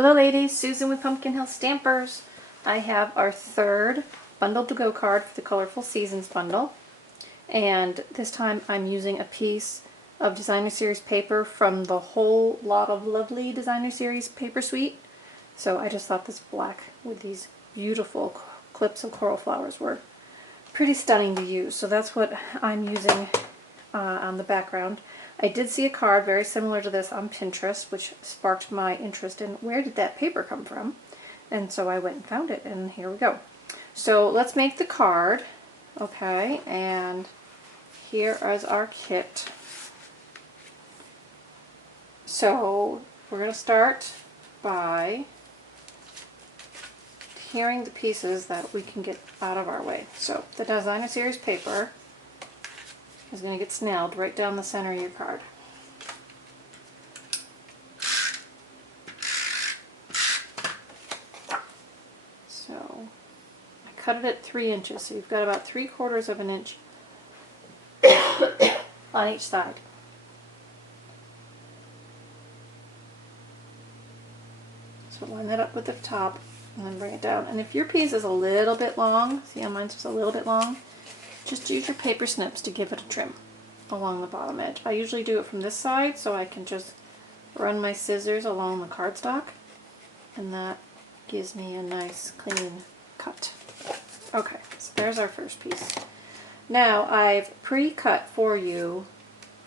Hello ladies, Susan with Pumpkin Hill Stampers. I have our third Bundle to Go card for the Colorful Seasons bundle. And this time I'm using a piece of Designer Series paper from the Whole Lot of Lovely Designer Series paper suite. So I just thought this black with these beautiful clips of coral flowers were pretty stunning to use. So that's what I'm using on the background. I did see a card very similar to this on Pinterest, which sparked my interest in where did that paper come from. And so I went and found it, and here we go. So let's make the card, okay, and here is our kit. So we're going to start by tearing the pieces that we can get out of our way. So the Designer Series paper is going to get snailed right down the center of your card. So I cut it at 3 inches, so you've got about 3/4 of an inch on each side. So line that up with the top and then bring it down. And if your piece is a little bit long, see how mine's just a little bit long, just use your paper snips to give it a trim along the bottom edge. I usually do it from this side so I can just run my scissors along the cardstock, and that gives me a nice clean cut. Okay, so there's our first piece. Now I've pre-cut for you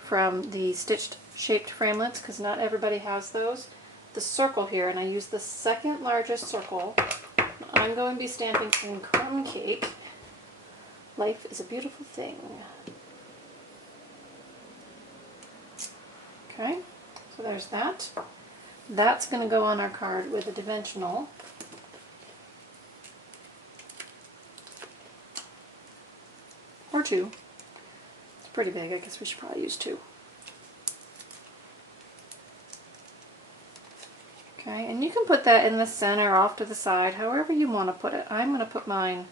from the stitched shaped framelits, because not everybody has those, the circle here, and I use the second largest circle. I'm going to be stamping in crumb cake. Life is a beautiful thing. Okay, so there's that. That's going to go on our card with a dimensional. Or 2. It's pretty big, I guess we should probably use 2. Okay, and you can put that in the center, off to the side, however you want to put it. I'm going to put mine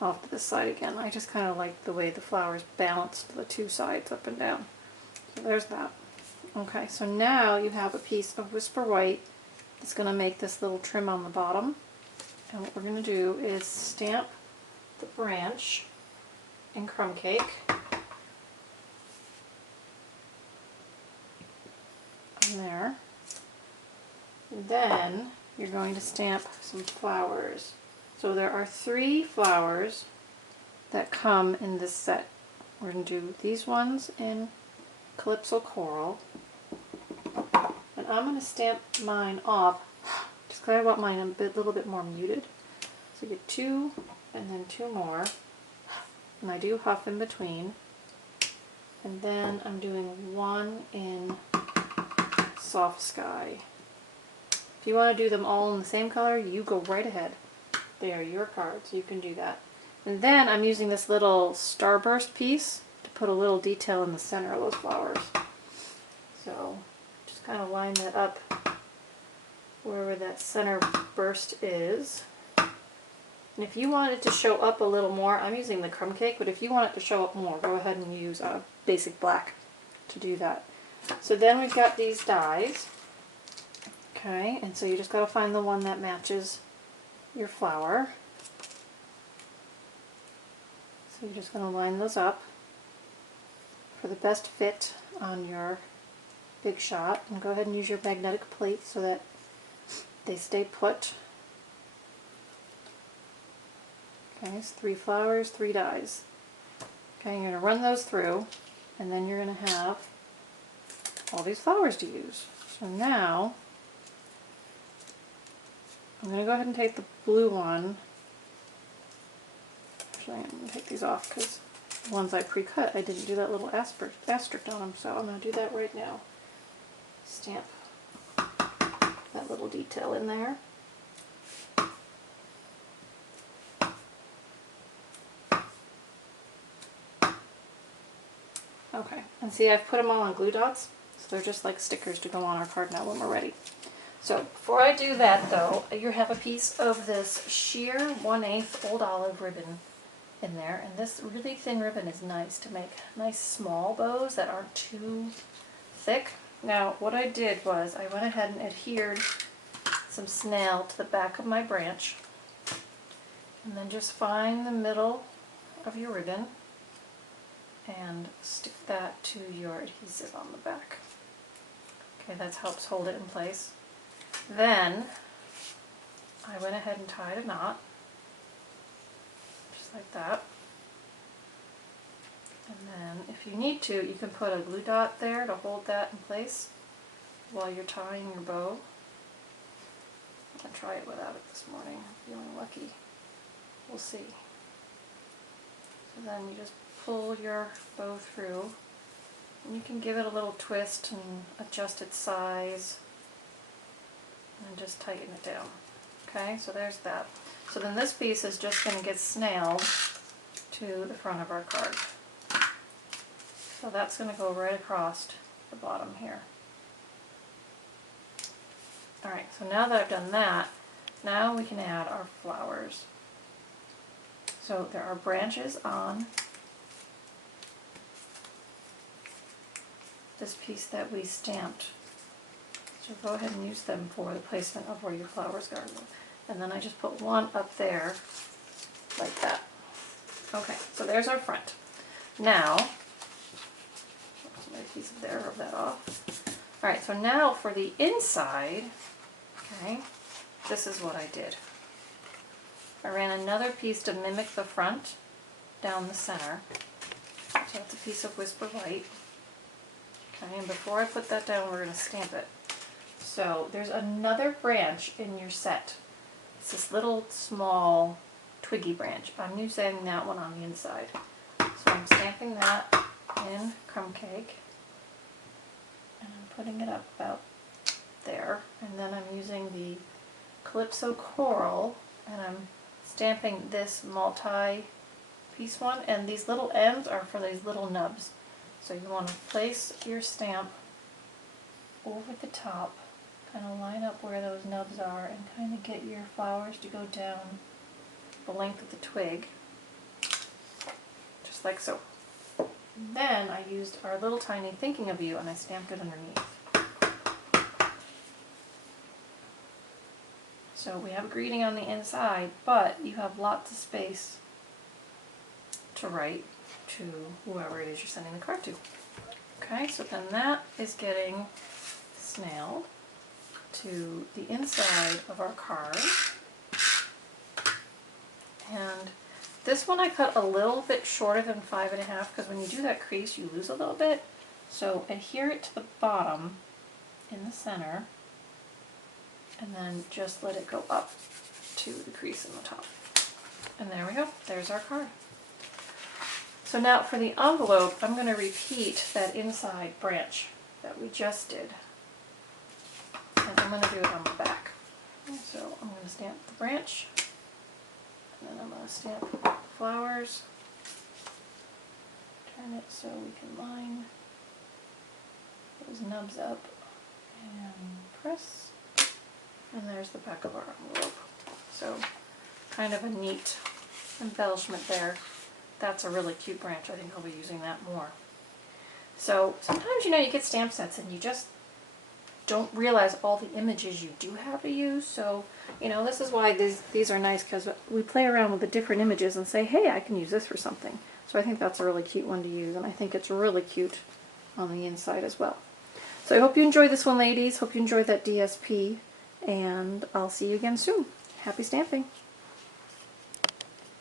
off to the side again. I just kind of like the way the flowers balance the two sides up and down. So there's that. Okay, so now you have a piece of Whisper White that's going to make this little trim on the bottom. And what we're going to do is stamp the branch in crumb cake. On there. And then you're going to stamp some flowers. So there are 3 flowers that come in this set. We're going to do these ones in Calypso Coral. And I'm going to stamp mine off, just because I want mine a little bit more muted. So you get 2 and then 2 more. And I do huff in between. And then I'm doing 1 in Soft Sky. If you want to do them all in the same color, you go right ahead. They are your cards, you can do that. And then I'm using this little starburst piece to put a little detail in the center of those flowers. So just kind of line that up wherever that center burst is. And if you want it to show up a little more, I'm using the crumb cake, but if you want it to show up more, go ahead and use a basic black to do that. So then we've got these dies. Okay, and so you just got to find the one that matches your flower. So you're just going to line those up for the best fit on your big shot, and go ahead and use your magnetic plate so that they stay put. Okay, it's 3 flowers, 3 dies. Okay, you're going to run those through, and then you're going to have all these flowers to use. So now I'm going to go ahead and take the blue one. Actually, I'm going to take these off because the ones I pre-cut, I didn't do that little asterisk on them, so I'm going to do that right now. Stamp that little detail in there. Okay, and see, I've put them all on glue dots, so they're just like stickers to go on our card now when we're ready. So before I do that though, you have a piece of this sheer 1/8 Old Olive ribbon in there, and this really thin ribbon is nice to make nice small bows that aren't too thick. Now what I did was I went ahead and adhered some snail to the back of my branch. And then just find the middle of your ribbon and stick that to your adhesive on the back. Okay, that helps hold it in place. Then I went ahead and tied a knot, just like that. And then if you need to, you can put a glue dot there to hold that in place while you're tying your bow. I'm going to try it without it this morning. I'm feeling lucky. We'll see. So then you just pull your bow through, and you can give it a little twist and adjust its size and just tighten it down. Okay, so there's that. So then this piece is just going to get snailed to the front of our card. So that's going to go right across the bottom here. Alright, so now that I've done that, now we can add our flowers. So there are branches on this piece that we stamped. So go ahead and use them for the placement of where your flowers go. And then I just put one up there, like that. Okay, so there's our front. Now, a piece of there, rub that off. Alright, so now for the inside, okay, this is what I did. I ran another piece to mimic the front down the center. So that's a piece of Whisper White. Okay, and before I put that down, we're going to stamp it. So there's another branch in your set. It's this little small twiggy branch. I'm using that one on the inside. So I'm stamping that in crumb cake. And I'm putting it up about there. And then I'm using the Calypso Coral, and I'm stamping this multi-piece one, and these little ends are for these little nubs. So you want to place your stamp over the top, kind of line up where those nubs are, and kind of get your flowers to go down the length of the twig, just like so. Then I used our little tiny Thinking of You, and I stamped it underneath. So we have a greeting on the inside, but you have lots of space to write to whoever it is you're sending the card to. Okay, so then that is getting snailed to the inside of our card. And this one I cut a little bit shorter than 5.5, because when you do that crease you lose a little bit. So adhere it to the bottom in the center, and then just let it go up to the crease in the top. And there we go, there's our card. So now for the envelope, I'm going to repeat that inside branch that we just did. And I'm going to do it on the back. So I'm going to stamp the branch, and then I'm going to stamp the flowers. Turn it so we can line those nubs up and press. And there's the back of our envelope. So kind of a neat embellishment there. That's a really cute branch. I think I'll be using that more. So sometimes, you know, you get stamp sets and you just don't realize all the images you do have to use. So, you know, this is why these are nice, because we play around with the different images and say, hey, I can use this for something. So I think that's a really cute one to use, and I think it's really cute on the inside as well. So I hope you enjoyed this one, ladies. Hope you enjoyed that DSP. And I'll see you again soon. Happy stamping!